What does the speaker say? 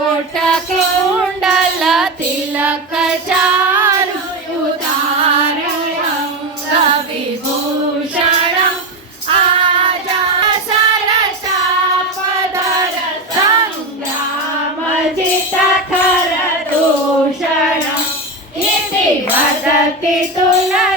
कोटकुण्डल तिलक चारुधारणं विभूषणम् आजा सरचापधर सङ्ग्रामजित खरदूषणम् इति वदति तुलसीदास